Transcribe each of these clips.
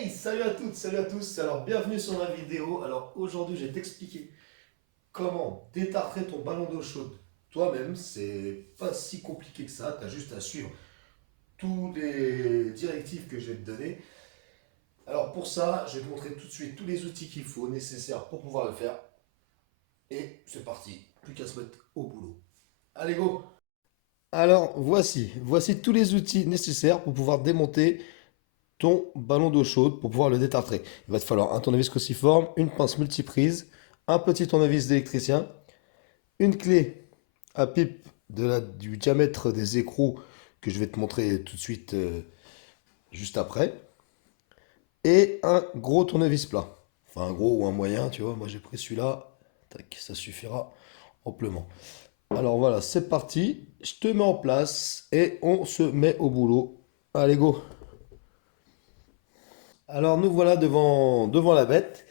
Hey, salut à toutes, salut à tous. Alors, bienvenue sur ma vidéo. Alors, aujourd'hui, je vais t'expliquer comment détartrer ton ballon d'eau chaude toi-même. C'est pas si compliqué que ça. Tu as juste à suivre toutes les directives que je vais te donner. Alors, pour ça, je vais te montrer tout de suite tous les outils qu'il faut nécessaires pour pouvoir le faire. Et c'est parti. Plus qu'à se mettre au boulot. Allez, go! Alors, voici tous les outils nécessaires pour pouvoir démonter ton ballon d'eau chaude pour pouvoir le détartrer. Il va te falloir un tournevis cruciforme, une pince multiprise, un petit tournevis d'électricien, une clé à pipe du diamètre des écrous que je vais te montrer tout de suite juste après, et un gros tournevis plat. Enfin un gros ou un moyen, tu vois, moi j'ai pris celui-là, tac, ça suffira amplement. Alors voilà, c'est parti, je te mets en place et on se met au boulot. Allez, go! Alors nous voilà devant la bête.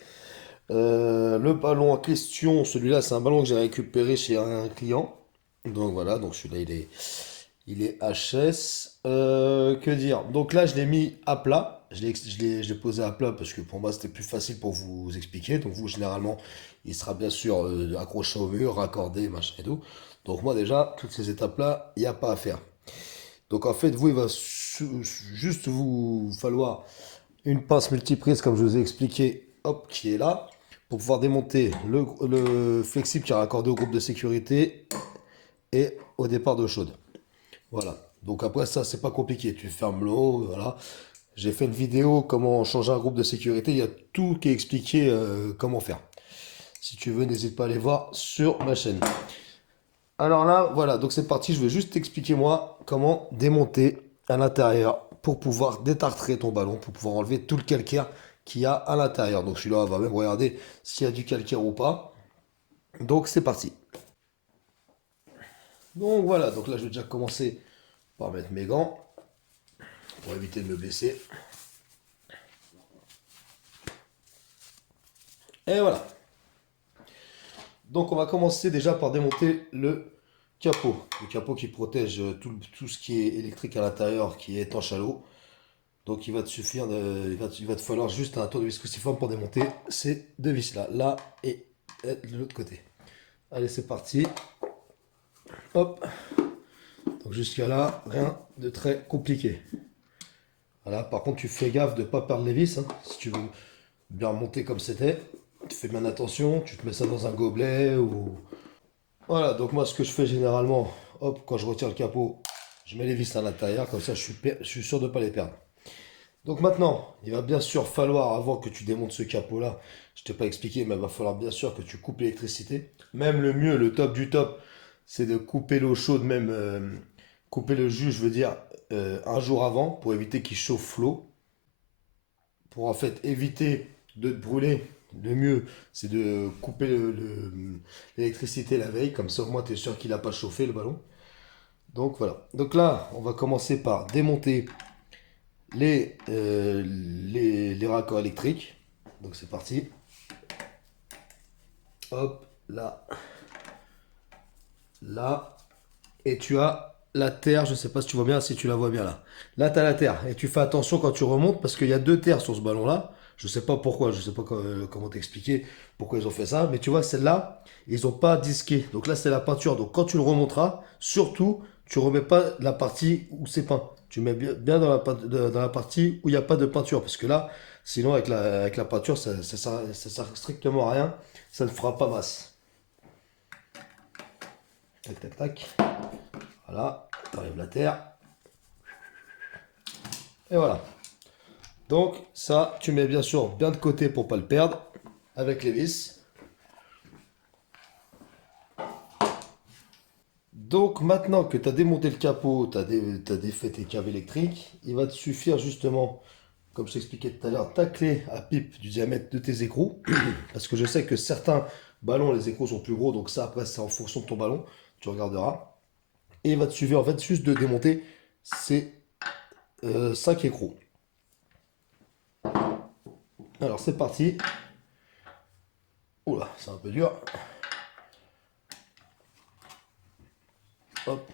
Le ballon en question, celui-là, c'est un ballon que j'ai récupéré chez un client. Donc voilà, donc celui-là, il est HS. Que dire? Donc là, je l'ai mis à plat. Je l'ai posé à plat parce que pour moi, c'était plus facile pour vous expliquer. Donc vous, généralement, il sera bien sûr accroché au mur, raccordé, machin et tout. Donc moi, déjà, toutes ces étapes-là, il n'y a pas à faire. Donc en fait, vous, il va juste vous falloir une pince multiprise, comme je vous ai expliqué, hop, qui est là, pour pouvoir démonter le flexible qui est raccordé au groupe de sécurité et au départ d'eau chaude. Voilà. Donc après ça, c'est pas compliqué. Tu fermes l'eau, voilà. J'ai fait une vidéo comment changer un groupe de sécurité. Il y a tout qui est expliqué comment faire. Si tu veux, n'hésite pas à aller voir sur ma chaîne. Alors là, voilà, donc c'est parti. Je vais juste t'expliquer moi comment démonter à l'intérieur pour pouvoir détartrer ton ballon, pour pouvoir enlever tout le calcaire qu'il y a à l'intérieur. Donc celui-là, on va même regarder s'il y a du calcaire ou pas. Donc c'est parti. Donc voilà, donc là je vais déjà commencer par mettre mes gants pour éviter de me blesser. Et voilà. Donc on va commencer déjà par démonter le capot. Le capot qui protège tout ce qui est électrique à l'intérieur, qui est étanche à l'eau. Donc il va te suffire, il va te falloir juste un tournevis cruciforme pour démonter ces deux vis là, là et de l'autre côté. Allez, c'est parti. Hop. Donc jusqu'à là, rien de très compliqué. Voilà, par contre tu fais gaffe de ne pas perdre les vis, hein. Si tu veux bien remonter comme c'était, tu fais bien attention, tu te mets ça dans un gobelet ou... Voilà, donc moi ce que je fais généralement, hop, quand je retire le capot, je mets les vis à l'intérieur, comme ça je suis sûr de ne pas les perdre. Donc maintenant, il va bien sûr falloir, avant que tu démontes ce capot-là, je t'ai pas expliqué, mais il va falloir bien sûr que tu coupes l'électricité. Même le mieux, le top du top, c'est de couper l'eau chaude, même couper le jus, je veux dire, un jour avant, pour éviter qu'il chauffe l'eau. Pour en fait éviter de te brûler, le mieux, c'est de couper l'électricité la veille, comme ça au moins tu es sûr qu'il n'a pas chauffé le ballon. Donc voilà. Donc là, on va commencer par démonter les raccords électriques. Donc c'est parti. Hop, là, là. Et tu as la terre, je ne sais pas si tu vois bien, si tu la vois bien là. Là, tu as la terre. Et tu fais attention quand tu remontes parce qu'il y a deux terres sur ce ballon-là. Je ne sais pas pourquoi, je ne sais pas comment t'expliquer pourquoi ils ont fait ça. Mais tu vois, celle-là, ils n'ont pas disqué. Donc là, c'est la peinture. Donc quand tu le remonteras, surtout, tu ne remets pas la partie où c'est peint. Tu mets bien dans la partie où il n'y a pas de peinture. Parce que là, sinon, avec la peinture, ça sert strictement à rien. Ça ne fera pas masse. Tac, tac, tac. Voilà, t'enlèves la terre. Et voilà. Donc ça, tu mets bien sûr bien de côté pour pas le perdre avec les vis. Donc maintenant que tu as démonté le capot, tu as défait tes câbles électriques, il va te suffire justement, comme je t'expliquais tout à l'heure, ta clé à pipe du diamètre de tes écrous. Parce que je sais que certains ballons, les écrous sont plus gros, donc ça après c'est en fonction de ton ballon, tu regarderas. Et il va te suffire en fait juste de démonter ces 5 écrous. Alors c'est parti. Oula, c'est un peu dur. Hop.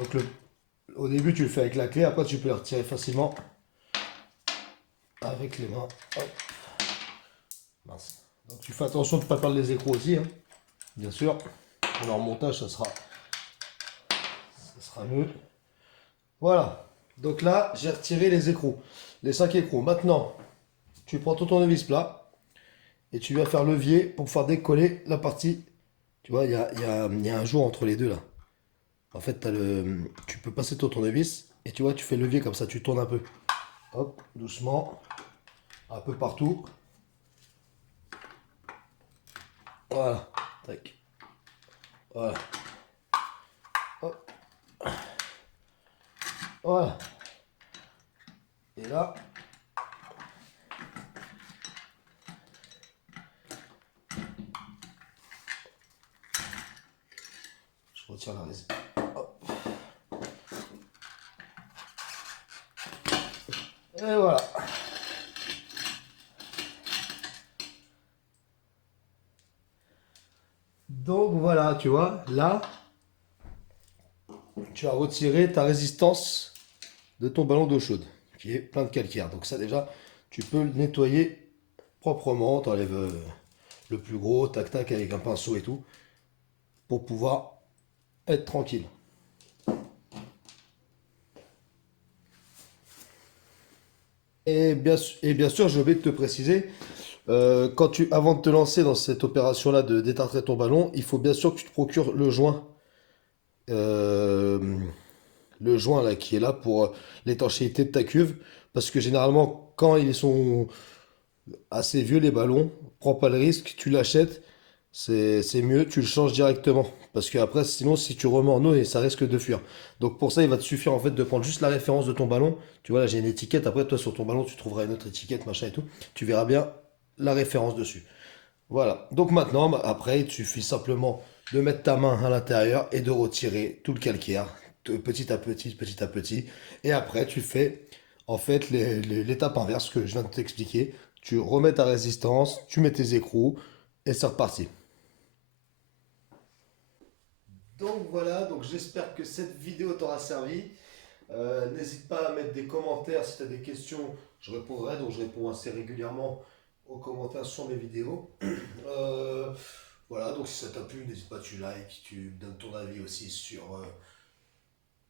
Donc au début tu le fais avec la clé, après tu peux la retirer facilement avec les mains. Hop. Mince. Donc tu fais attention de ne pas perdre les écrous aussi, hein, bien sûr. Pour leur montage, ça sera mieux. Voilà. Donc là, j'ai retiré les écrous, les 5 écrous. Maintenant, tu prends ton tournevis plat et tu vas faire levier pour pouvoir décoller la partie. Tu vois, il y a un jour entre les deux là. En fait, tu peux passer ton tournevis et tu vois, tu fais levier comme ça, tu tournes un peu. Hop, doucement, un peu partout. Voilà, tac. Voilà, hop, voilà. Et là, je retire la résine. Et voilà. Donc voilà, tu vois, là, tu as retiré ta résistance de ton ballon d'eau chaude, qui est plein de calcaire. Donc ça déjà, tu peux le nettoyer proprement, tu enlèves le plus gros, tac tac, avec un pinceau et tout, pour pouvoir être tranquille. Et bien sûr, j'ai oublié de te préciser, avant de te lancer dans cette opération-là de détartrer ton ballon, il faut bien sûr que tu te procures euh, le joint là, qui est là pour l'étanchéité de ta cuve. Parce que généralement, quand ils sont assez vieux, les ballons, prends pas le risque, tu l'achètes, c'est mieux, tu le changes directement. Parce que après, sinon, si tu remets en eau, et ça risque de fuir. Donc pour ça, il va te suffire en fait de prendre juste la référence de ton ballon. Tu vois, là j'ai une étiquette. Après, toi sur ton ballon, tu trouveras une autre étiquette, machin et tout. Tu verras bien la référence dessus. Voilà. Donc maintenant, bah, après, il suffit simplement de mettre ta main à l'intérieur et de retirer tout le calcaire, petit à petit, petit à petit. Et après, tu fais en fait l'étape inverse que je viens de t'expliquer. Tu remets ta résistance, tu mets tes écrous et c'est reparti. Donc voilà, donc j'espère que cette vidéo t'aura servi. N'hésite pas à mettre des commentaires si tu as des questions, je répondrai. Donc je réponds assez régulièrement aux commentaires sur mes vidéos. Euh, voilà, donc si ça t'a plu, n'hésite pas, tu likes, tu donnes ton avis aussi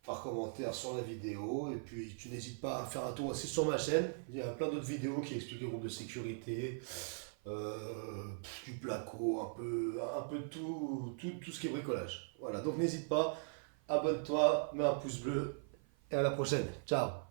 par commentaire sur la vidéo. Et puis tu n'hésites pas à faire un tour aussi sur ma chaîne. Il y a plein d'autres vidéos qui expliquent les groupes de sécurité, du placo, un peu de tout ce qui est bricolage. Voilà, donc n'hésite pas, abonne-toi, mets un pouce bleu et à la prochaine. Ciao!